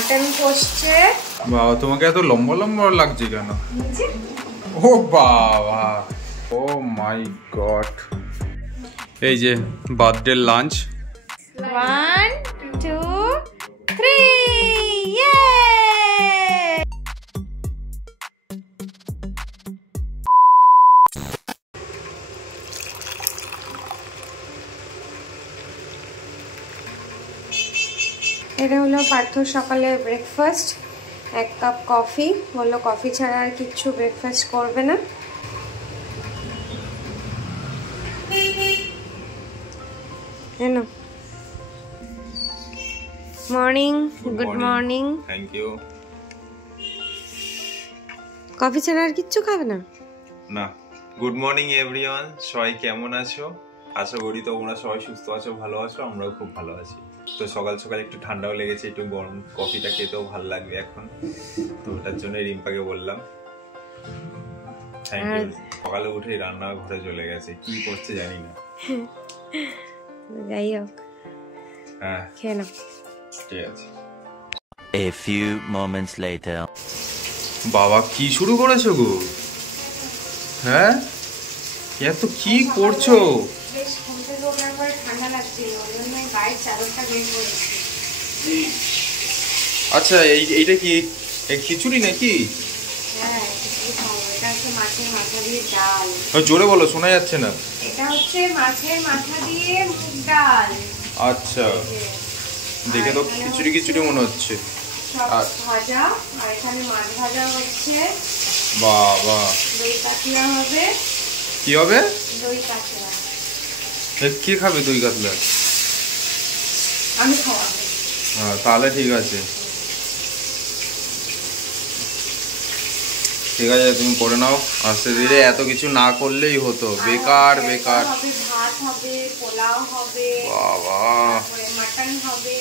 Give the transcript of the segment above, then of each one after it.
Mutton কষছে। বাবা তোমাকে এত লম্বা লম্বা লাগছে কেন? ও বাবা, ও মাই গড। এই যে বার্থডে লাঞ্চ। 1 2 3 ইয়ে। এটা হলো পার্থর সকালে ব্রেকফাস্ট। 1 কাপ কফি, বললো কফি ছাড়া আর কিচ্ছু ব্রেকফাস্ট করবে না। Morning, good morning. Thank you. Coffee ছাড়া আর কিচ্ছু খাবে না? না। গুড মর্নিং এভরিওয়ান, সবাই কেমন আছো? আশা করি তোমরা সবাই সুস্থ আছো, ভালো আছো, আমরাও খুব ভালো আছি। তো সকাল সকাল একটু ঠান্ডাও লেগেছে, একটু গরম কফিটা খেতেও ভালো লাগবে এখন, তো ওটার জন্য রিম্পাকে বললাম থ্যাংক ইউ। সকালে উঠে রান্না ঘরে চলে গেছে, কি করছে জানি না। যাই হোক, হ্যাঁ খেয়ে নাও। ঠিক আছে। A few moments later. বাবা কি শুরু করেছো গো? হ্যাঁ এত কি করছো? বেশ ঘুম থেকে ওঠার পরে ঠান্ডা লাগছিল, ওই জন্য গায়ের চাদরটা বের করেছি। আচ্ছা এইটা কি খিচুড়ি নাকি? হ্যাঁ, খিচুড়ি খাবো। এটা হচ্ছে মাছের মাথা দিয়ে ডাল। জোরে বলো, শোনা যাচ্ছে না। এটা হচ্ছে মাছের মাথা দিয়ে মুগ ডাল। আচ্ছা, দেখে তো খিচুড়ি খিচুড়ি মনে হচ্ছে। সব ভাজা, আর এখানে মাছ ভাজা হচ্ছে। বাবা, দই কাতলা হবে। কি হবে? দই কাতলা। কে খাবে দই কাতলা? আমি খাওয়াবো। হ্যাঁ তাহলে ঠিক আছে, ঠিক আছে তুমি করে নাও আস্তে ধীরে, এত কিছু না করলেই হতো, বেকার বেকার। ভাত হবে, পোলাও হবে, বাবা মাটন হবে,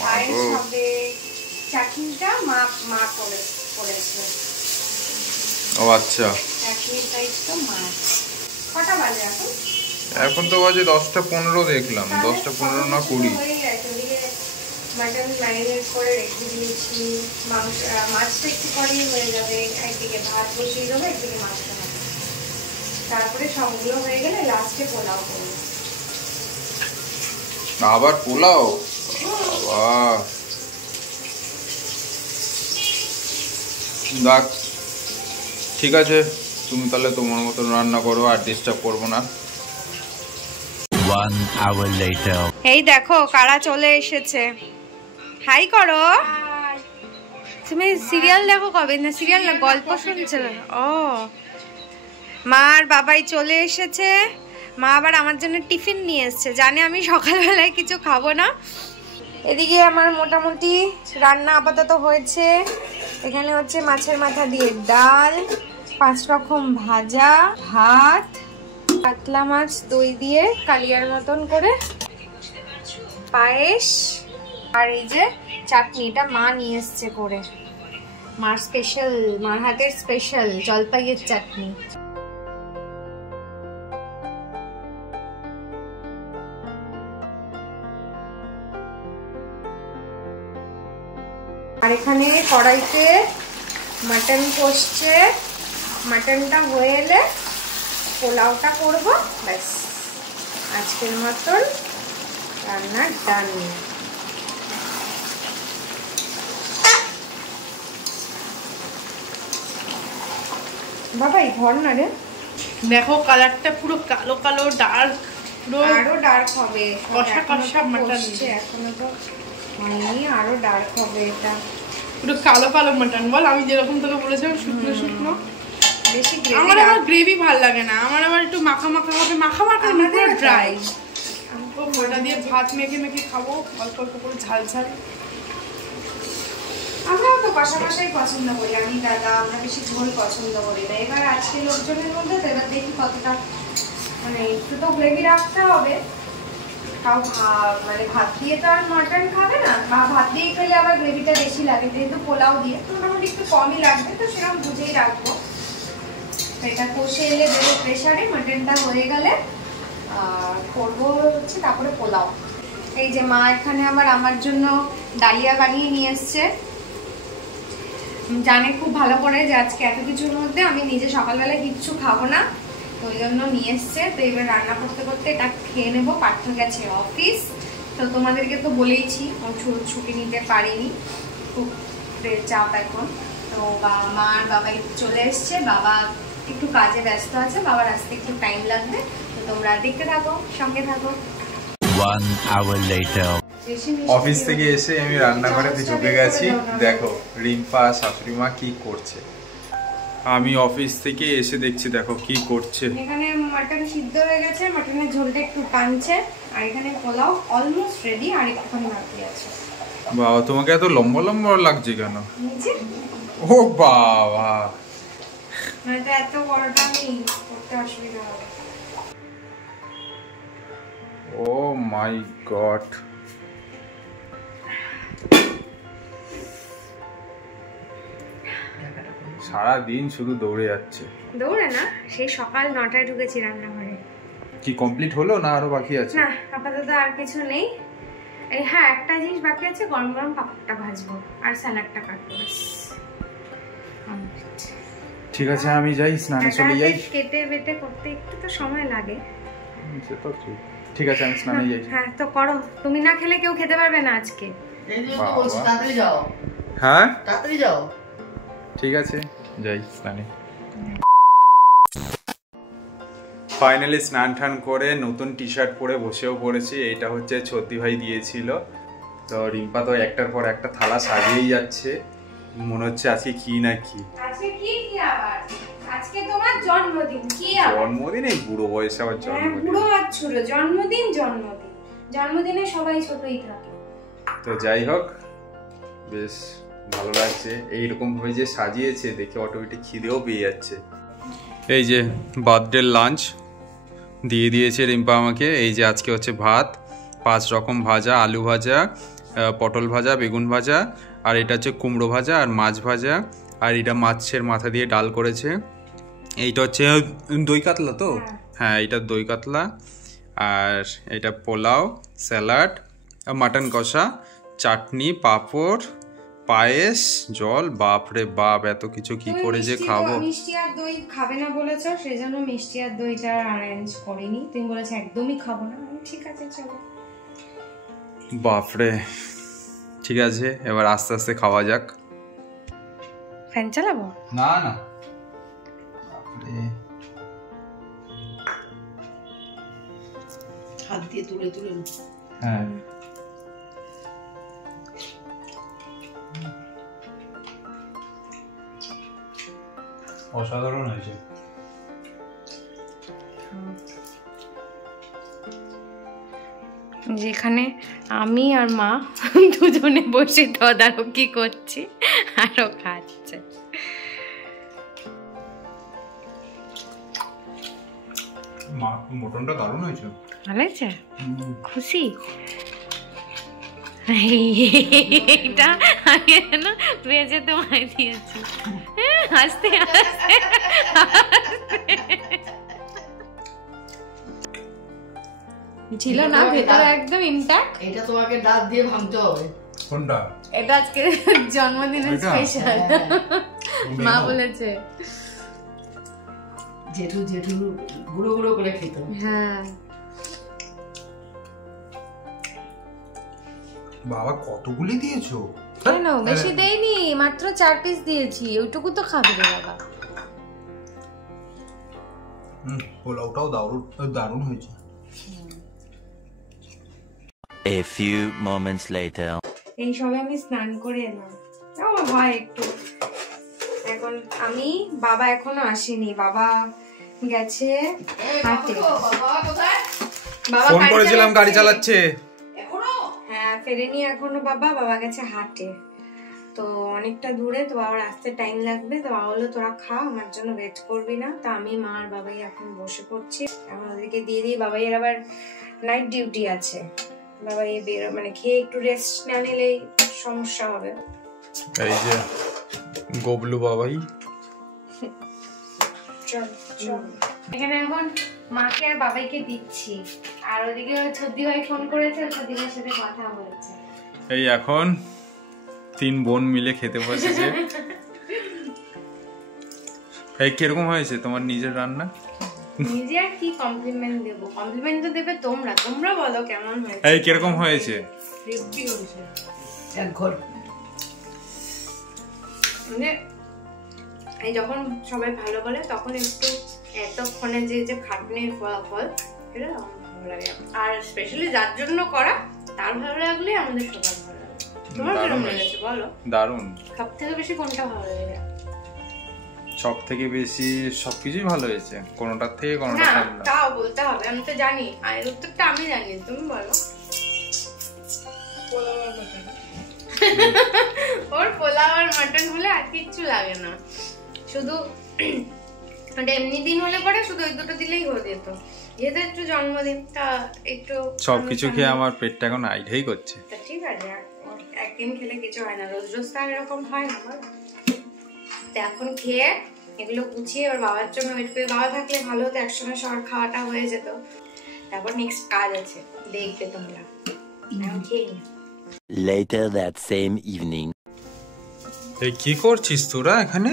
পায়েস হবে। চাটনিটা মা করেছে। ও আচ্ছা, চাটনিটাই তো মা। কটা বাজে এখন? এখন তো বাজে 10টা 15 দেখলাম, 10টা 15 না 20। মাটন ম্যারিনেট করে রেখে দিয়েছি, মাছটা একটু পরেই হয়ে যাবে। একদিকে ভাত বসিয়ে দেবো, একদিকে মাছটা হবে। তারপরে সবগুলো হয়ে গেলে লাস্টে পোলাও করবো। আবার পোলাও? বাবা দেখ, ঠিক আছে তুমি তাহলে তোমার মতন রান্না করো, আর ডিস্টার্ব করবো না। 1 hour later. এই দেখো কারা চলে এসেছে। হাই করো। তুমি সিরিয়াল দেখো কবে? না সিরিয়াল না, গল্প শুনছো? ও, মা আর বাবাই চলে এসেছে। মা আবার আমার জন্য টিফিন নিয়ে এসেছে, জানে আমি সকালবেলায় কিছু খাবো না। এদিকে আমার মোটামুটি রান্না আপাতত হয়েছে। এখানে হচ্ছে মাছের মাথা দিয়ে ডাল, 5 রকম ভাজা, ভাত, কাতলা মাছ দই দিয়ে কালিয়ার মতন করে, পায়েস, আর এই যে চাটনিটা মা নিয়ে এসছে করে, মার স্পেশাল, মার হাতের স্পেশাল জলপাইয়ের চাটনি। আর এখানে কড়াইতে মাটন কষছে। মাটনটা হয়ে এলে পোলাওটা করবো, ব্যাস আজকের মতন রান্না ডান। বাবাই ঘর না রে, দেখো কালারটা পুরো কালো কালো ডার্ক, পুরো আরো ডার্ক হবে। কষা কষা মাটন, এখনো তো হয়নি, আরো ডার্ক হবে। এটা পুরো কালো কালো মাটন। বল, আমি যেরকম তোকে বলেছিলাম শুকনো শুকনো। বেশি আমার আবার গ্রেভি ভালো লাগে না, আমার আবার একটু মাখা মাখা হবে। মাখা মাখা না, পুরো ড্রাই। ওটা দিয়ে ভাত মেখে মেখে খাবো, অল্প অল্প করে ঝাল ঝাল। আমরাও তো কষা কষাই পছন্দ করি, আমি দাদা, আমরা বেশি ঝোল পছন্দ করি না। এবার আজকে লোকজনের মধ্যে তো এবার দেখি কতটা, মানে একটু তো গ্রেভি রাখতে হবে। তাও মানে ভাত দিয়ে তো আর মাটন খাবে না, বা ভাত দিয়ে খেলে আবার গ্রেভিটা বেশি লাগে, যেহেতু পোলাও দিয়ে মোটামুটি একটু কমই লাগবে, তো সেরকম বুঝেই রাখবো। এটা কষে এলে দেবো প্রেশারে, মাটনটা হয়ে গেলে করবো হচ্ছে তারপরে পোলাও। এই যে মা এখানে আমার জন্য ডালিয়া বানিয়ে নিয়ে এসছে। জানে খুব ভালো করে যে আজকে এত কিছুর মধ্যে আমি নিজে সকালবেলা কিচ্ছু খাবো না, তো ওই জন্য নিয়ে এসছে। তো এবার রান্না করতে করতে এটা খেয়ে নেবো। পার্থ গেছে অফিস, তো তোমাদেরকে তো বলেইছি ও ছুটি নিতে পারিনি, খুব চাপ এখন। তো মা আর বাবাই চলে এসছে, বাবা একটু কাজে ব্যস্ত আছে, বাবার আসতে একটু টাইম লাগবে। তো তোমরা দেখতে থাকো, সঙ্গে থাকো। 1 hour later. অফিস থেকে এসে আমি রান্নাঘরে ঢুকে গেছি। দেখো রিম্পা শাশুড়ি মা কি করছে। আমি অফিস থেকে এসে দেখছি দেখো কি করছে। এখানে মাটন সিদ্ধ হয়ে গেছে, মাটনের ঝোলটা একটু টানছে, আর এখানে পোলাও অলমোস্ট রেডি, আর একটুখানি বাকি আছে। বাবা তোমাকে এত লম্বা লম্বা লাগছে কেন? ও বাবা, মানে তো এত বড়টা নেই, করতে অসুবিধা হবে। ও মাই গড, সারা দিন শুধু দৌড়ে যাচ্ছে। দৌড়ে না, সেই সকাল 9টায় ঢুকেছি রান্নাঘরে। কি কমপ্লিট হলো না আরো বাকি আছে? না আপাতত আর কিছু নেই। এই হ্যাঁ, একটা জিনিস বাকি আছে, গরম গরম পাপড়টা ভাজবো আর স্যালাডটা কাটবো। ঠিক আছে আমি যাই, স্নানে চলে যাই। কেটে বেটে করতে একটু তো সময় লাগে। ঠিক আছে আমি স্নানে যাই। হ্যাঁ তো করো, তুমি না খেলে কেউ খেতে পারবে না আজকে। তাড়াতাড়ি যাও। হ্যাঁ তাড়াতাড়ি যাও। ঠিক আছে যাই স্নানে। ফাইনালি স্নান টান করে নতুন টি শার্ট পরে বসেও পড়েছি। এইটা হচ্ছে ছত্তি ভাই দিয়েছিল। তো রিম্পা তো একটার পর একটা থালা সাজিয়েই যাচ্ছে, মনে হচ্ছে আজকে কি না কি। আজকে কি আবার? আজকে তোমার জন্মদিন। কি আবার জন্মদিন? এই বুড়ো বয়সে আবার জন্মদিন? বুড়ো বাচ্চুর জন্মদিন, জন্মদিনে সবাই ছোটই থাকে। তো যাই হোক, বেশ ভালো লাগছে এইরকম ভাবে যে সাজিয়েছে, দেখে অটোমেটিক খিদেও পেয়ে যাচ্ছে। এই যে বার্থডে লাঞ্চ দিয়ে দিয়েছে রিম্পা আমাকে। এই যে আজকে হচ্ছে ভাত, 5 রকম ভাজা, আলু ভাজা, পটল ভাজা, বেগুন ভাজা, আর এটা হচ্ছে কুমড়ো ভাজা আর মাছ ভাজা, আর এটা মাছের মাথা দিয়ে ডাল করেছে। এইটা হচ্ছে দই কাতলা, তো হ্যাঁ এইটা দই কাতলা, আর এটা পোলাও, স্যালাড, মাটন কষা, চাটনি, পাঁপড়, পায়েস, জল। বাপরে বাপ, এত কিছু কি করে যে খাবো। মিষ্টি আর দই খাবে না বলেছো, সেজন্য মিষ্টি আর দইটা অ্যারেঞ্জ করিনি। তুমি বলেছো একদমই খাবো না, ঠিক আছে চলো। বাপরে, ঠিক আছে এবার আস্তে আস্তে খাওয়া যাক। ফ্যান চালাবো? না না, হাত দিয়ে তুলে তুলে। হ্যাঁ অসাধারণ হয়েছে। যেখানে আমি আর মা দুজনে বসে তদারকি করছি, আরো খাচ্ছে। মটনটা দারুণ হয়েছে। ভালো হয়েছে? খুশি? এইটা আমি না ভেজে তোমায় দিয়েছি। হাসতে হাসতে ছিল না, ভেতরে একদম ইনট্যাক্ট। এটা তোমাকে দাঁত দিয়ে ভাঙতে হবে। কোনটা? এটা আজকে জন্মদিনের স্পেশাল, মা বলেছে। জেঠু জেঠু গুঁড়ো গুঁড়ো করে খেত। হ্যাঁ বাবা কতগুলি দিয়েছো? কেন বেশি দেইনি, মাত্র 4 পিস দিয়েছি, ওইটুকু তো খাবে রে বাবা। পোলাওটাও দারুণ হয়েছে। A few moments later. এই সবে আমি স্নান করে এলাম, ও হয় একটু। এখন আমি, বাবা এখনো আসেনি, বাবা গেছে হাটে। বাবা ফোন করেছিলাম, গাড়ি চালাচ্ছে। হ্যাঁ ফেরেনি এখনো বাবা, বাবা গেছে হাটে। তো অনেকটা দূরে, তো বাবার আসতে টাইম লাগবে। তো বাবা বললো তোরা খা, আমার জন্য ওয়েট করবি না। তা আমি, মা আর বাবাই এখন বসে পড়ছি। এখন ওদেরকে দিয়ে দিই, বাবাইয়ের আবার নাইট ডিউটি আছে। বাবাই মানে খেয়ে একটু রেস্ট না নিলেই সমস্যা হবে। এই যে গোবলু বাবাই। চল চল, এখানে এখন মাকে আর বাবাইকে দিচ্ছি, আর ওদিকে ছদ্দি ভাই ফোন করেছে, ছদ্দি ভাইয়ের সাথে কথা বলছে। এই এখন 3 বোন মিলে খেতে বসেছে। এই কিরকম হয়েছে তোমার নিজের রান্না? নিজে আর কি কমপ্লিমেন্ট দেব? কমপ্লিমেন্ট তো দেবে তোমরা। তোমরা বলো কেমন হয়েছে। এই কিরকম হয়েছে? তৃপ্তি হয়েছে এক ঘর। মানে এই যখন সবাই ভালো বলে তখন একটু এতক্ষণে যে খাটনির ফলাফল সেটা আমার ভালো লাগে। আর স্পেশালি যার জন্য করা তার ভালো লাগলে আমাদের সবার ভালো লাগে। তোমার কেমন লেগেছে বলো? দারুণ। সব থেকে বেশি কোনটা ভালো লেগেছে? সব থেকে বেশি সবকিছুই ভালো হয়েছে, কোনোটার থেকে কোনোটা না কম না। তাও বলতে হবে, আমি তো জানি। আর উত্তরটা আমি জানি, তুমি বলো। ওর পোলাও আর মাটন হলে আর কিচ্ছু লাগে না, শুধু ওটা এমনি দিন হলে পরে শুধু ওই দুটো দিলেই হয়ে যেত। যেহেতু একটু জন্মদিন তা একটু সবকিছু খেয়ে আমার পেটটা এখন আইঢাই করছে। তা ঠিক আছে, একদিন খেলে কিছু হয় না, রোজ রোজ তো আর এরকম হয় না বল। তো এখন খেয়ে এগুলো গুছিয়ে ওর বাবার জন্য ওয়েট করে, বাবা থাকলে ভালো হতো, একসঙ্গে সবার খাওয়াটা হয়ে যেত। তারপর নেক্সট কাজ আছে, দেখবে তোমরা। এখন খেয়ে নি। Later that same evening. এই কি করছিস তোরা এখানে?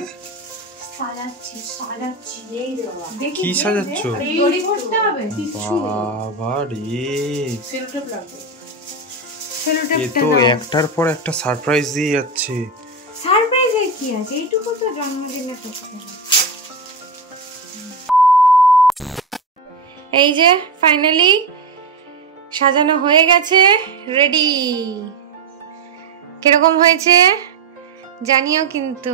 কি সাজাচ্ছ? বাবা রে, এ তো একটার পর একটা সারপ্রাইজ দিয়ে যাচ্ছে। সারপ্রাইজের কি আছে, এইটুকু তো জন্মদিনে করতে হয়। এই যে ফাইনালি সাজানো হয়ে গেছে, রেডি। কিরকম হয়েছে জানিও কিন্তু,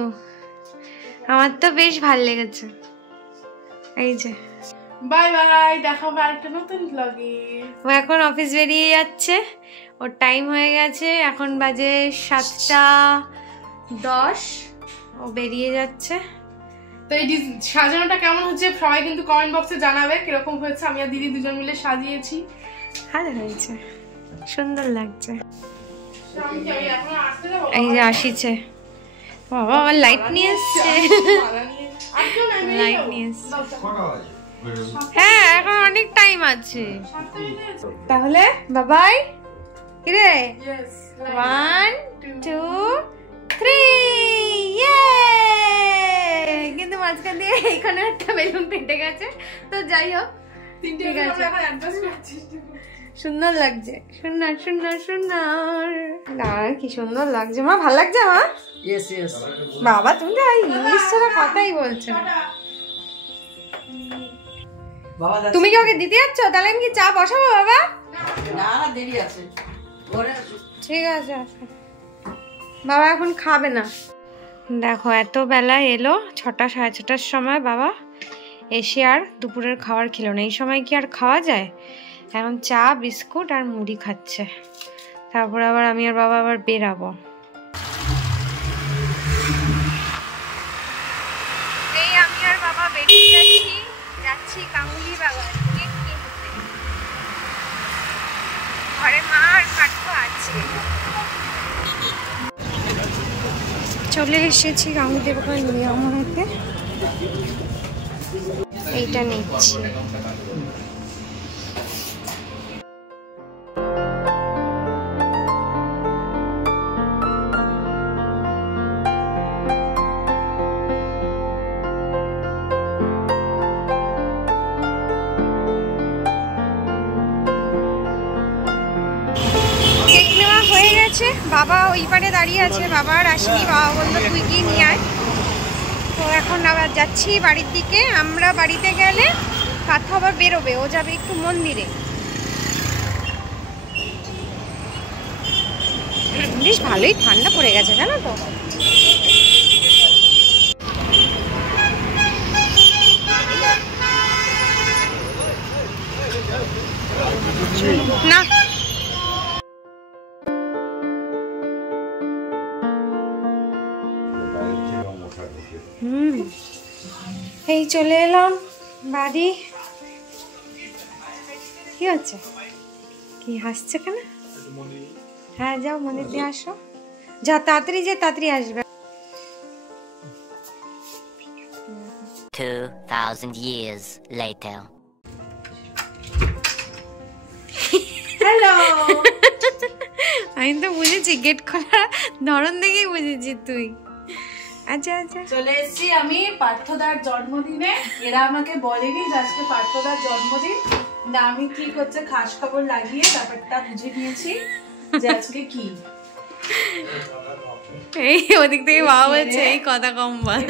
আমার তো বেশ ভালো লেগেছে। এই যে বাই বাই, দেখা হবে আরেকটা নতুন ব্লগে। ও এখন অফিস বেরিয়ে যাচ্ছে, ওর টাইম হয়ে গেছে, এখন বাজে 7:10। ও বেরিয়ে যাচ্ছে। তো এই সাজানোটা কেমন হচ্ছে সবাই কিন্তু কমেন্ট বক্সে জানাবে কিরকম হয়েছে। আমি আর দিদি দুজন মিলে সাজিয়েছি। ভালো হয়েছে, সুন্দর লাগছে। আমি কি এখন আসতে যাবো? এই যে আসিছে, বাবা আমার লাইট নিয়ে এসছে। লাইট নিয়ে এসছে। হ্যাঁ এখন অনেক টাইম আছে। তাহলে বাবাই, কিরে 1 2 3 কিন্তু মাঝখান দিয়ে এখানে একটা বেলুন পেটে গেছে, তো যাই হোক ঠিক আছে। সুন্দর লাগছে, সুন্দর সুন্দর সুন্দর। আর কি সুন্দর লাগছে মা, ভালো লাগছে মা? Yes yes. বাবা তুমি তো ইংলিশ ছাড়া কথাই বলছো না। বাবা তুমি কি ওকে দিতে যাচ্ছ? তাহলে আমি কি চা বসাবো বাবা? না না দেরি আছে, ঘরে আসো। ঠিক আছে আচ্ছা। বাবা এখন খাবে না। দেখো এত বেলা এলো, 6টা 6:30টার সময় বাবা এসে আর দুপুরের খাবার খেলো না। এই সময় কি আর খাওয়া যায়? এখন চা বিস্কুট আর মুড়ি খাচ্ছে। তারপর আবার আমি আর বাবা আবার বেরাবো। এই আমি আর বাবা বেরিয়ে যাচ্ছি কাঙ্গুলি বাগান কেক কিনতে। ঘরে মা আর কাঠু আছে। চলে এসেছি কাঙ্গুলি বাগান নিয়ে আমাকে। এইটা নিচ্ছি। বাবা ওই পারে দাঁড়িয়ে আছে, বাবা আর আসেনি। বাবা বললো তুই গিয়ে নিয়ে আয়। তো এখন আবার যাচ্ছি বাড়ির দিকে। আমরা বাড়িতে গেলে কাথা আবার বেরোবে, ও যাবে একটু মন্দিরে। বেশ ভালোই ঠান্ডা পড়ে গেছে জানো তো। না এই চলে এলাম বাড়ি। কি হচ্ছে, কি হাসছে কেন? হ্যাঁ যাও মন্দিরে আসো, যা তাড়াতাড়ি যে তাড়াতাড়ি আসবে। 2000 years later. হ্যালো। আমি তো বুঝেছি, গেট খোলা ধরন দেখেই বুঝেছি তুই। আচ্ছা আচ্ছা চলে এসেছি আমি পার্থদার জন্মদিনে। এরা আমাকে বলেনি যে আজকে পার্থদার জন্মদিন, না আমি কি করছে খাস খবর লাগিয়ে ব্যাপারটা বুঝে নিয়েছি যে আজকে কি। এই ওদিক থেকে বাবা বলছে এই কথা কম বল।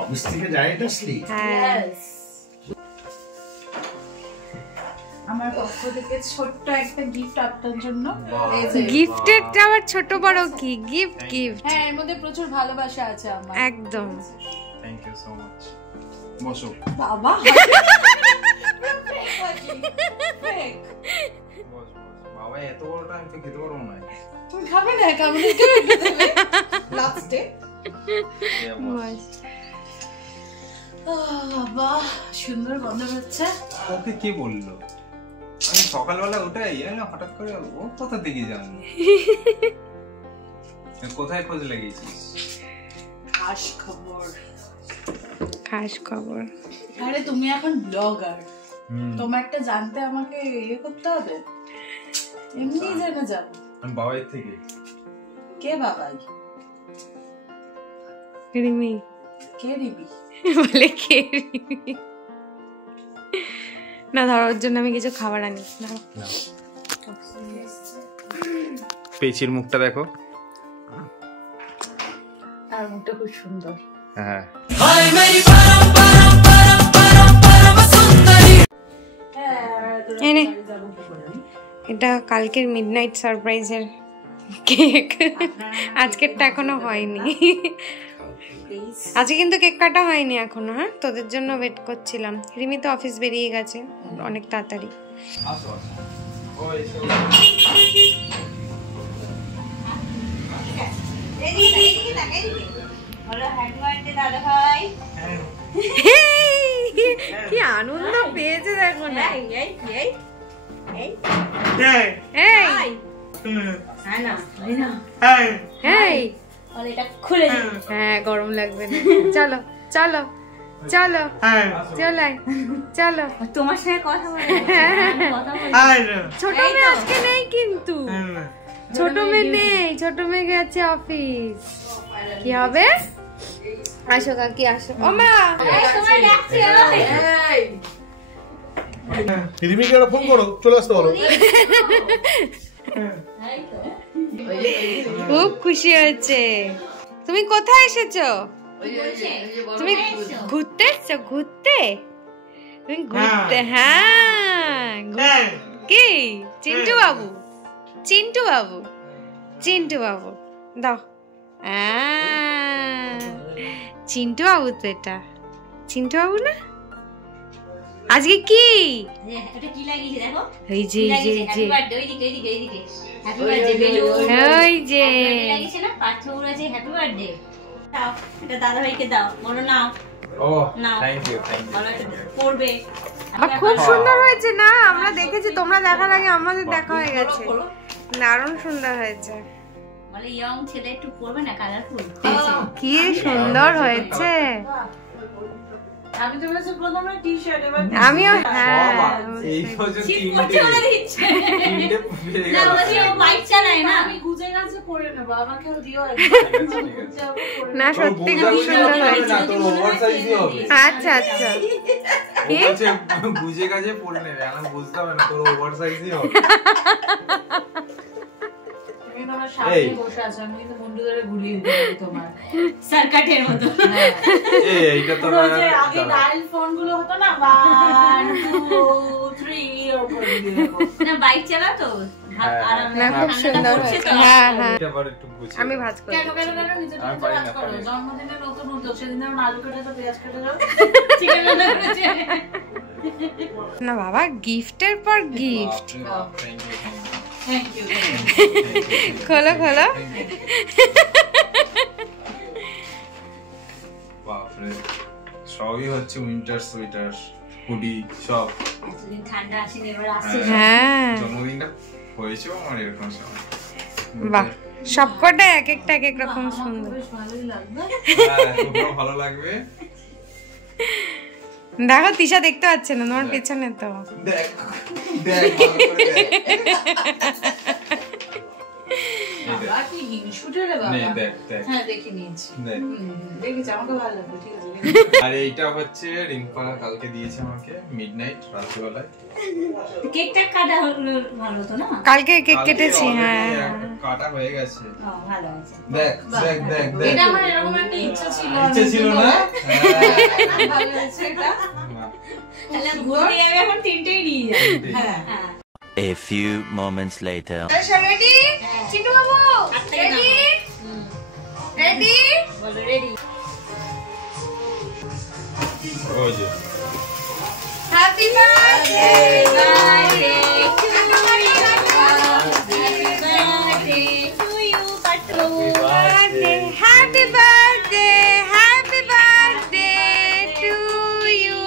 অফিস থেকে ডাইরেক্ট আসলি? হ্যাঁ আমার পক্ষ থেকে ছোট্ট একটা গিফট আপনার জন্য। গিফটেরটা আবার ছোট বড় কি গিফট গিফট হ্যাঁ, এর মধ্যে প্রচুর ভালোবাসা আছে আমার। একদম। Thank you so much. বসো। বাবা বাবা এত বড়টা আমি তো খেতে পারবো না। তুমি খাবে না? কেমন লাস্টে বাহ সুন্দর গন্ধ হচ্ছে। ওকে কে বললো? আমি সকালবেলা ওটাই হঠাৎ করে ও কোথা থেকে জানলো? কোথায় খোঁজ লাগিয়েছিস? খাস খবর। খাস খবর। আরে তুমি এখন ব্লগার, তোমারটা জানতে আমাকে ইয়ে করতে হবে? এমনি জেনে যাও। আমি বাবার থেকে। কে বাবাই? রিমি। কে রিমি? বলে কে রিমি? না ধরো ওর জন্য আমি কিছু খাবার আনি। পেচির মুখটা দেখো। তার মুখটা খুব সুন্দর। হ্যাঁ এটা কালকের মিডনাইট সারপ্রাইজের কেক। আজকেরটা এখনো হয়নি। আজকে কিন্তু কেক কাটা হয়নি এখনো। হ্যাঁ তোদের জন্য ওয়েট করছিলাম। রিমি তো অফিস বেরিয়ে গেছে অনেক তাড়াতাড়ি। কি আনন্দ পেয়েছে দেখো না। হ্যাঁ গরম লাগবে না। চলো চলো চলো চলো চলো। তোমার সাথে কথা বলে ছোট মেয়ে আজকে নেই কিন্তু। ছোট মেয়ে নেই, ছোট মেয়ে গেছে অফিস। কি হবে? আসো কাকি আসো। ও মা তোমার ডাকছি। রিমিকে একটা ফোন করো, চলে আসতে বলো। খুব খুশি হয়েছে। তুমি কোথায় এসেছো? তুমি ঘুরতে এসছো? ঘুরতে তুমি ঘুরতে? হ্যাঁ কি চিন্টু বাবু? চিন্টু বাবু? চিন্টু বাবু দাও। চিন্টু বাবু তো এটা। চিন্টু বাবু না? আজকে কি এটা কি লাগিয়েছে দেখো। এই যে হ্যাপি বার্থডে। ওইদিকে ওইদিকে ওইদিকে হ্যাপি বার্থডে বেলুন। ওই যে লাগিয়েছে না পাথর আছে। Happy birthday. দাও এটা দাদা ভাইকে দাও। বলো নাও। ও নাও। Thank you thank you. ভালো একটা পড়বে। খুব সুন্দর হয়েছে না? আমরা দেখেছি, তোমরা দেখার আগে আমাদের দেখা হয়ে গেছে। দারুণ সুন্দর হয়েছে। বলে ইয়ং ছেলে একটু পড়বে না কালারফুল। কি সুন্দর হয়েছে। আমি তো বলেছি প্রথমে টি-শার্ট, এবার আমিও হ্যাঁ এই বছর শীত তিনটে পড়ছে বলে দিচ্ছে। তিনটে পেয়ে না গেল। বলছি ও বাইক চালায় না। আমি গুজে গাছে পরে নেবো, আমাকেও দিও না সত্যি খুব সুন্দর হয়েছে। না তোর ওভারসাইজই হবে। আচ্ছা আচ্ছা ও বলছে বুঝে কাজে পড়ে নেবে। আমি বুঝতে হবে না, তোর ওভারসাইজই হবে। আমি তোমার সামনে বসে আছি, আমি কিন্তু মুন্ডু ধরে ঘুরিয়ে দিতে পারি তোমার সার্কাটের মতো। এইটা তো পুরো যে আগে ডায়াল ফোন গুলো হতো না 1 2 3 ওর করে দিয়ে রাখো। না বাইক চালা তো আরামে। না খুব সুন্দর হয়েছে। হ্যাঁ হ্যাঁ এটা আবার একটু বুঝে। আমি ভাজ করি। কেন কেন কেন নিজে আমি নিজে পারি কাজ না, করো। পারি না। জন্মদিনে নতুন উদ্যোগ, সেদিন আমার আলু কেটে দাও, পেঁয়াজ কেটে দাও। চিকেন রান্না করেছে। না বাবা গিফটের পর গিফট। Thank you. খোলো খোলো। বাপরে সবই হচ্ছে উইন্টার সোয়েটার হুডি সব। এতদিন ঠান্ডা আসেনি, এবার আসছে। হ্যাঁ জন্মদিনটা হয়েছে আমার এরকম সময়। বাহ সবকটা এক একটা এক এক রকম সুন্দর। বেশ ভালোই লাগবে। হ্যাঁ খুব ভালো লাগবে। দেখো তিশা দেখতে পাচ্ছে না তোমার পেছনে তো। দেখ দেখ ভালো করে দেখ। বাবা কি হিংসুটে রে বাবা। দেখ দেখ হ্যাঁ দেখে নিয়েছি। দেখেছি, আমাকে ভালো লাগবে, ঠিক আছে। আর এইটা হচ্ছে রিম্পা কালকে দিয়েছে আমাকে মিডনাইট রাত্রিবেলায়। কেকটা কাটা হলো ভালো তো না? কালকে কেক কেটেছি। হ্যাঁ কাটা হয়ে গেছে। ও ভালো আছে। দেখ দেখ দেখ দেখ। এটা আমার এরকম একটা ইচ্ছা ছিল। ইচ্ছে ছিল না? ভালো হয়েছে এটা। তাহলে ঘুরতে যাবে এখন তিনটেই নিয়ে যাবে। হ্যাঁ। A few moments later. Ready Chintu বাবু? রেডি রেডি বলো রেডি। ওই যে happy birthday happy birthday happy birthday to you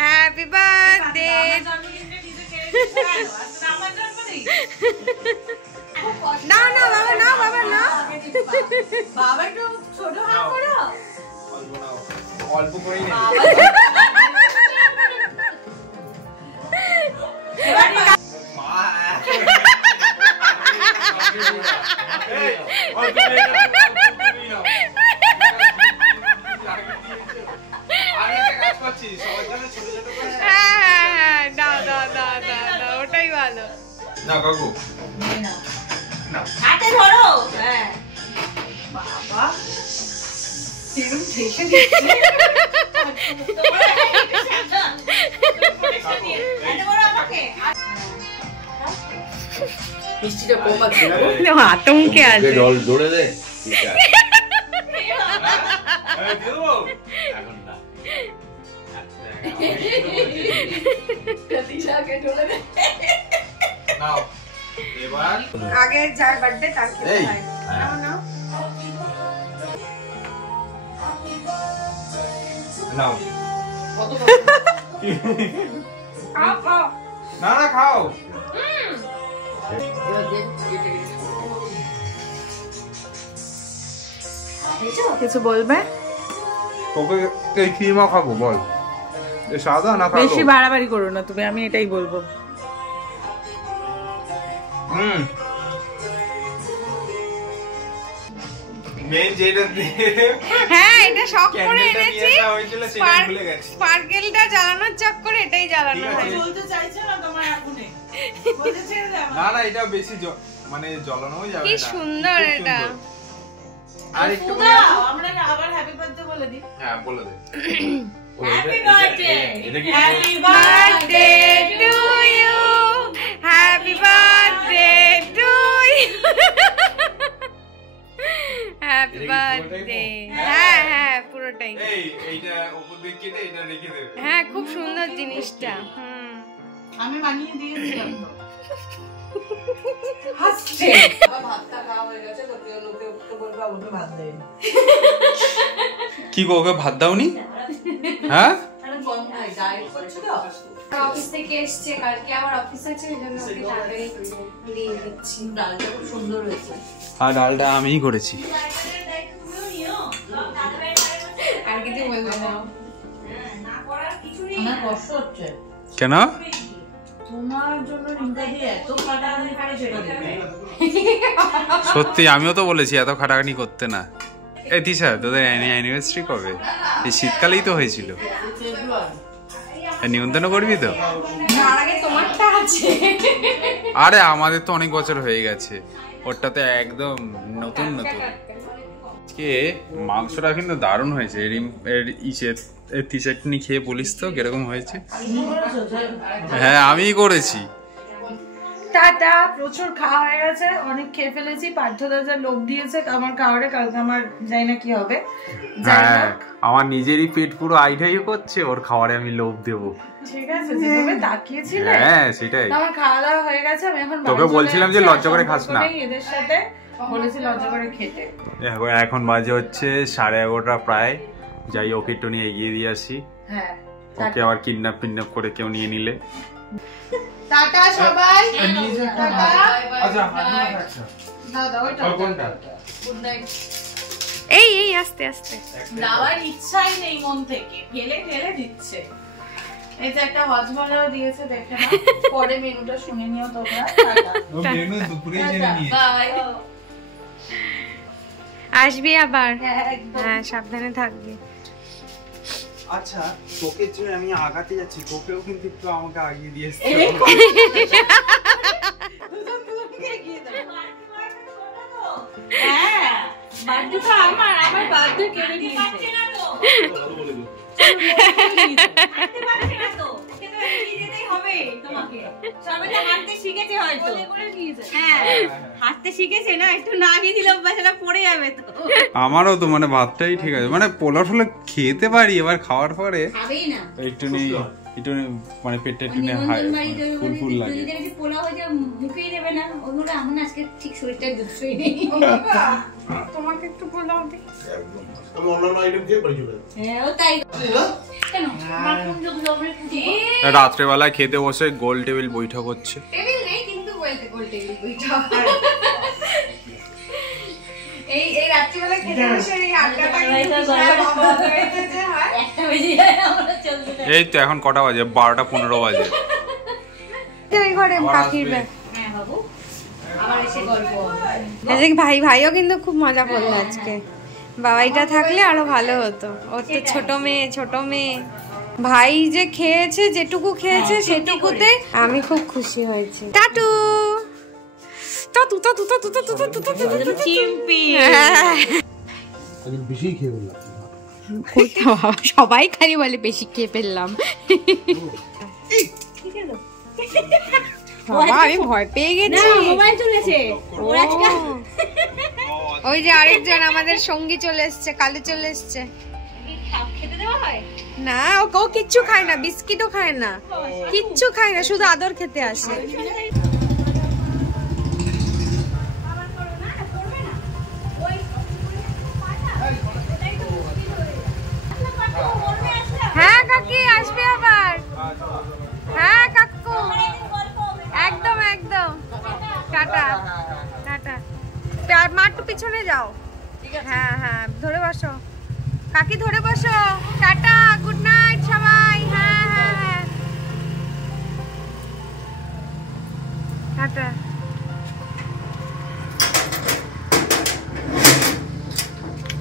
happy birthday. না না বাবা না বাবা না বাবা একটু ছোট হাত করো। অল্প করেই নে। মা এই অল্প করে নাও। আমি একটা কাজ করছি সবার জন্য ছোট ছোট করে। হ্যাঁ দাও দাও দাও দাও দাও, ওটাই ভালো। না কাকু হাতে ধরো। হ্যাঁ বাবা সেরকম ঠেসে দিচ্ছে। মিষ্টিটা কম আছে। আতঙ্কে আছে। জল দৌড়ে দে। ঠিক আছে এই দেবো এখন না। তিশাকে ঢোলে দে। নাও এবার আগে যার বার্থডে তার খেতে এই। হয়। নাও নাও নাও কত খাও খাও। না না খাও। কিছু বলবে? তোকে এই খিমা খাবো বল। এ সাদা না কালো? বেশি বাড়াবাড়ি করো না তুমি, আমি এটাই বলবো। মেন যেটা হ্যাঁ এটা শখ করে ক্যান্ডেলটা এনেছি। নিয়ে যাওয়া হয়েছিল সেটা ভুলে গেছি। স্পার্কেলটা জ্বালানোর চক্করে এটাই জ্বালানো ঠিক আছে। হয়। বলতে চাইছে না তোমার আগুনে। বলতে ছেড়ে দাও। না না এটা বেশি মানে জ্বলানো যাবে না। কি সুন্দর খুব এটা। সুন্দর। আর একটু দাও, আমরা আবার হ্যাপি বার্থডে বলে দিই। হ্যাঁ বলে দে। Happy birthday. এটা কি happy birthday to you happy birthday to you happy birthday. হ্যাঁ হ্যাঁ পুরোটাই। এই এইটা উপর দিকে কেটে এটা রেখে দেবে। হ্যাঁ খুব সুন্দর জিনিসটা। আমি বানিয়ে দিয়েছিলাম তো। হাসছে। ভাতটা খাওয়া হয়ে গেছে, লোকে লোকে বলবে আমাকে ভাত দেয়নি। কি গো ওকে ভাত দাওনি? হ্যাঁ আরে কম খাই, ডায়েট করছো তো। অফিস থেকে এসছে, কালকে আবার অফিস আছে, এই জন্য ওকে তাড়াতাড়ি দিয়ে দিচ্ছি। ডালটা খুব সুন্দর হয়েছে। আর ডালটা আমিই করেছি। আর কিছু বলবে না। আমার কষ্ট হচ্ছে। কেন? তোমার জন্য রিঙ্কা দিয়ে এত খাটাখাটি করে সেটা দেবে। সত্যি আমিও তো বলেছি এত খাটাখাটি করতে না। এই তিশা তোদের অ্যানিভার্সারি কবে? এই শীতকালেই তো হয়েছিল। নিমন্ত্রণ করবি তো? তার আগে তোমারটা আছে। আরে আমাদের তো অনেক বছর হয়ে গেছে, ওরটা তো একদম নতুন নতুন। আজকে মাংসটা কিন্তু দারুণ হয়েছে। টি-শার্ট নিয়ে খেয়ে বলিস তো কিরকম হয়েছে। হ্যাঁ আমিই করেছি। টাটা, প্রচুর খাওয়া হয়ে গেছে, অনেক খেয়ে ফেলেছি। পার্থদা যা লোভ দিয়েছে আমার খাওয়ারে, কালকে আমার জানি না কি হবে। হ্যাঁ আমার নিজেরই পেট পুরো আইডাই করছে, ওর খাবারে আমি লোভ দেবো। ঠিক আছে, যেভাবে তাকিয়েছিলে। হ্যাঁ সেটাই। আমার খাওয়া দাওয়া হয়ে গেছে, আমি এখন তোকে বলছিলাম যে লজ্জা করে খাস না। এদের সাথে বলেছি লজ্জা করে খেতে। এখন বাজে হচ্ছে 11:30 প্রায়। যাই ওকে একটু নিয়ে এগিয়ে দিয়ে আসি। হ্যাঁ ওকে আবার কিডন্যাপ করে কেউ নিয়ে নিলে। টাটা সবাই। Good night. এই এই আস্তে আস্তে। দেওয়ার ইচ্ছাই নেই মন থেকে, ফেলে ফেলে দিচ্ছে। এই যে একটা হজমলাও দিয়েছে, দেখে না, পরে মেনুটা শুনে নিও তোমরা। ও মেনু দুপুরেই জেনে নিয়েছি। বাই। আসবি আবার। হ্যাঁ, সাবধানে থাকবি। আচ্ছা, তোকে যে আমি আগাতে যাচ্ছি, তোকেও কিন্তু একটু আমাকে আগিয়ে দিয়েছে। হ্যাঁ, বার্থডে তো আমার বার্থডে কেড়ে নিয়েছে। হাঁটতে শিখেছে হয়তো, হ্যাঁ হাঁটতে শিখেছে না, একটু না গিয়ে দিলাম বাচ্চাটা পড়ে যাবে তো। আমারও তো মানে ভাতটাই ঠিক আছে, মানে পোলাও টোলা খেতে পারি, এবার খাওয়ার পরে খাবেই না একটু মানে পেটটা একটু ফুল ফুল লাগে। পোলাও হয়ে মুখেই দেবে না, ওগুলো আমার আজকে ঠিক শরীরটা দুঃখই নেই। তোমাকে একটু পোলাও দিই। আমি অন্যান্য আইটেম খেয়ে বাড়ি চলে হ্যাঁ, ও তাই কেন আমার কোন যোগ জবরে পুজো রাত্রেবেলায় খেতে বসে গোল টেবিল বৈঠক হচ্ছে। টেবিল নেই কিন্তু বলতে গোল টেবিল বৈঠক। এই রাত্রিবেলা খেতে বসে এই আড্ডাটা যে হয়, একটা বেজে যায় আমরা চলতে থাকি। এই তো এখন কটা বাজে? 12:15 বাজে। এই ঘরে কাকির ব্যাগ। হ্যাঁ বাবু, আবার এসে গল্প হবে। আজকে ভাইও কিন্তু খুব মজা করলো আজকে। বাবাইটা থাকলে আরো ভালো হতো। ওর তো ছোট মেয়ে। ভাই যে খেয়েছে, যেটুকু খেয়েছে সেটুকুতে আমি খুব খুশি হয়েছি। টাটু চিম্পি। বেশি খেয়ে বললাম। সবাই খালি বলে বেশি খেয়ে ফেললাম। আমি ভয় পেয়ে গেছি। মোবাইল চলেছে। ওই যে আরেকজন আমাদের সঙ্গী চলে এসছে, কালু চলে এসছে। খেতে দেওয়া হয় না, ও কিচ্ছু খায় না, বিস্কিটও খায় না, কিচ্ছু খায় না, শুধু আদর খেতে আসে। হ্যাঁ কাকি, আসবে আবার। হ্যাঁ কাকু, একদম টাটা। মা একটু পিছনে যাও। হ্যাঁ ধরে বসো কাকি, ধরে বসো। টাটা, গুড নাইট সবাই। হ্যাঁ টাটা।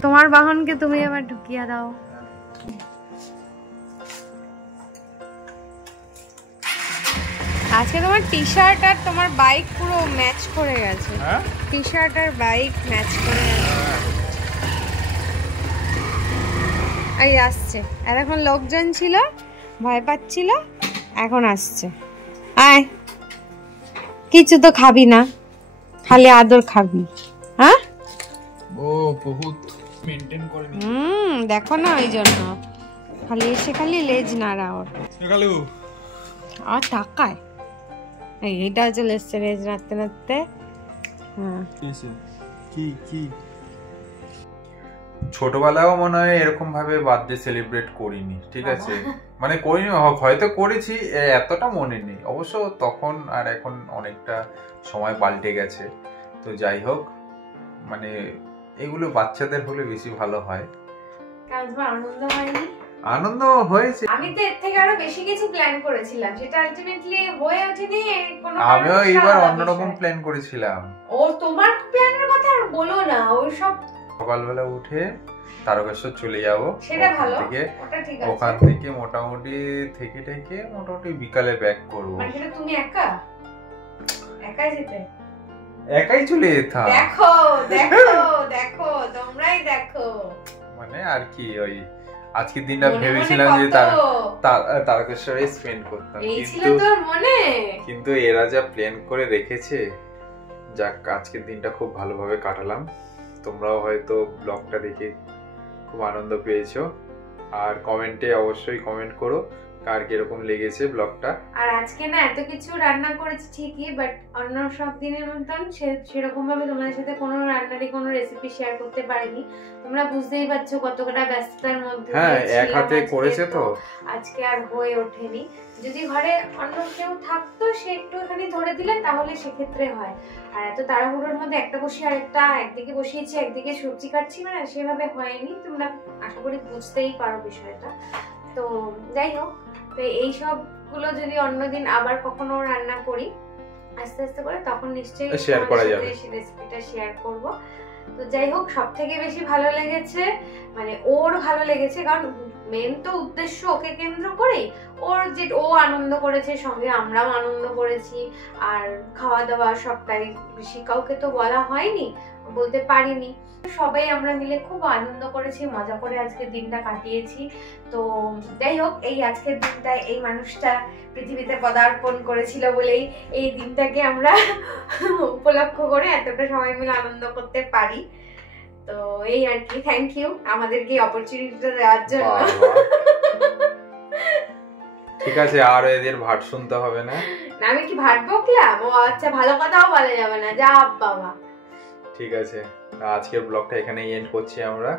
তোমার বাহনকে তুমি আবার ঢুকিয়ে দাও। আজকে তোমার টি শার্ট আর তোমার বাইক পুরো ম্যাচ করে গেছে। টি শার্ট আর বাইক ম্যাচ করে গেছে। এই আসছে, এতক্ষণ লোকজন ছিল, ভয় পাচ্ছিল, এখন আসছে। আয়, কিছু তো খাবি না, খালি আদর খাবি। হ্যাঁ, ও বহুত মেইনটেইন করে নি। দেখো না, ওই জন্য খালি এসে খালি লেজ নাড়া ওর। কালু আর টাকায় এইটা চলে এসছে লেজ নাড়তে নাড়তে। হ্যাঁ, কি ছোটবেলায়ও মনে হয় এরকম ভাবে বার্থডে সেলিব্রেট করিনি, ঠিক আছে, মানে করিনি, হয়তো করেছি, এতটা মনে নেই অবশ্য তখন, আর এখন অনেকটা সময় পাল্টে গেছে। তো যাই হোক, মানে এগুলো বাচ্চাদের হলে বেশি ভালো হয়। আনন্দ হয়নি? আনন্দ হয়েছে। আমি তো এর থেকে আরো বেশি কিছু প্ল্যান করেছিলাম, সেটা আলটিমেটলি হয়ে ওঠেনি। আমিও এইবার অন্যরকম প্ল্যান করেছিলাম। ও তোমার প্ল্যানের কথা আর বলো না, ওই সব সকালবেলা উঠে তারকেশ্বর চলে যাবো, সেটা ভালো, ওটা ঠিক আছে। ওখান থেকে মোটামুটি মোটামুটি বিকালে ব্যাক করবো। মানে সেটা তুমি একাই যেতে? একাই চলে যেতাম। দেখো তোমরাই দেখো, মানে আর কি, ওই আজকের দিনটা ভেবেছিলাম যে তারকেশ্বরে স্পেন্ড করতাম, কিন্তু এরা যা প্ল্যান করে রেখেছে, যাক আজকের দিনটা খুব ভালোভাবে কাটালাম। তোমরাও হয়তো ব্লগটা দেখে খুব আনন্দ পেয়েছো, আর কমেন্টে অবশ্যই কমেন্ট করো কার কিরকম লেগেছে ব্লগটা। আর আজকে না এত কিছু রান্না করেছি ঠিকই, বাট অন্য সব দিনের মতন সেরকম ভাবে তোমাদের সাথে কোনো রান্নারই কোনো রেসিপি শেয়ার করতে পারিনি। তোমরা বুঝতেই পারছো কতটা ব্যস্ততার মধ্যে। হ্যাঁ, এক হাতে করেছে তো আজকে আর হয়ে ওঠেনি। যদি ঘরে অন্য কেউ থাকতো, সে একটুখানি ধরে দিলে তাহলে সেক্ষেত্রে হয়। আর এত তাড়াহুড়োর মধ্যে একটা বসিয়ে আরেকটা, একদিকে বসিয়েছি একদিকে সবজি কাটছি, না সেভাবে হয়নি। তোমরা আশা করি বুঝতেই পারো বিষয়টা। তো যাই হোক, তো এই সবগুলো যদি অন্যদিন আবার কখনো রান্না করি আস্তে আস্তে করে, তখন নিশ্চয়ই শেয়ার করা যাবে, রেসিপিটা শেয়ার করব। তো যাই হোক, সব থেকে বেশি ভালো লেগেছে মানে ওর ভালো লেগেছে, কারণ মেন তো উদ্দেশ্য ওকে কেন্দ্র করেই, ওর যে ও আনন্দ করেছে সঙ্গে আমরাও আনন্দ করেছি। আর খাওয়া দাওয়া সবটাই, বেশি কাউকে তো বলা হয়নি, বলতে পারিনি, সবাই আমরা মিলে খুব আনন্দ করেছি, মজা করে আজকের দিনটা কাটিয়েছি। তো যাই হোক, এই আজকের দিনটায় এই মানুষটা পৃথিবীতে পদার্পণ করেছিল বলেই এই দিনটাকে আমরা উপলক্ষ করে এতটা সবাই মিলে আনন্দ করতে পারি। তো এই আর কি, থ্যাংক ইউ আমাদেরকে অপরচুনিটিটা দেওয়ার জন্য। ঠিক আছে, আর এদের ভাট শুনতে হবে না। না আমি কি ভাট বকলাম? ও আচ্ছা, ভালো কথাও বলা যাবে না, যা বাবা। ঠিক আছে, আজকের ব্লগটা এখানেই এন্ড করছি আমরা।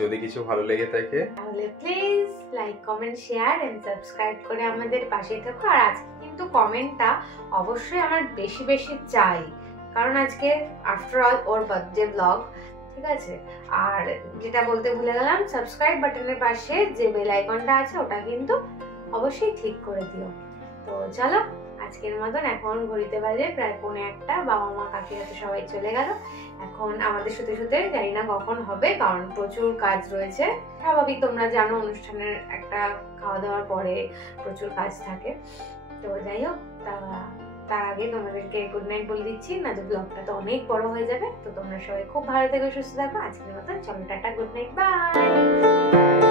যদি কিছু ভালো লেগে থাকে তাহলে please like, comment, share and subscribe করে আমাদের পাশে থাকো। আর আজকে কিন্তু কমেন্টটা অবশ্যই আমার বেশি বেশি চাই, কারণ আজকে আফটার অল ওর বার্থডে ব্লগ, ঠিক আছে? আর যেটা বলতে ভুলে গেলাম, সাবস্ক্রাইব বাটনের পাশে যে বেল আইকনটা আছে ওটা কিন্তু অবশ্যই ক্লিক করে দিও। তো চলো, আজকের মতন এখন ঘড়িতে বাজে প্রায় 1:45, বাবা মা কাকিরা তো সবাই চলে গেল। এখন আমাদের শুতে শুতে জানি না কখন হবে, কারণ প্রচুর কাজ রয়েছে, স্বাভাবিক, তোমরা জানো অনুষ্ঠানের একটা খাওয়া দাওয়ার পরে প্রচুর কাজ থাকে। তো যাই হোক, তার আগে তোমাদেরকে গুড নাইট বলে দিচ্ছি, না তো ব্লগটা তো অনেক বড় হয়ে যাবে। তো তোমরা সবাই খুব ভালো থেকো, সুস্থ থাকো। আজকের মতন চলো, টাটা, গুড নাইট, বাই।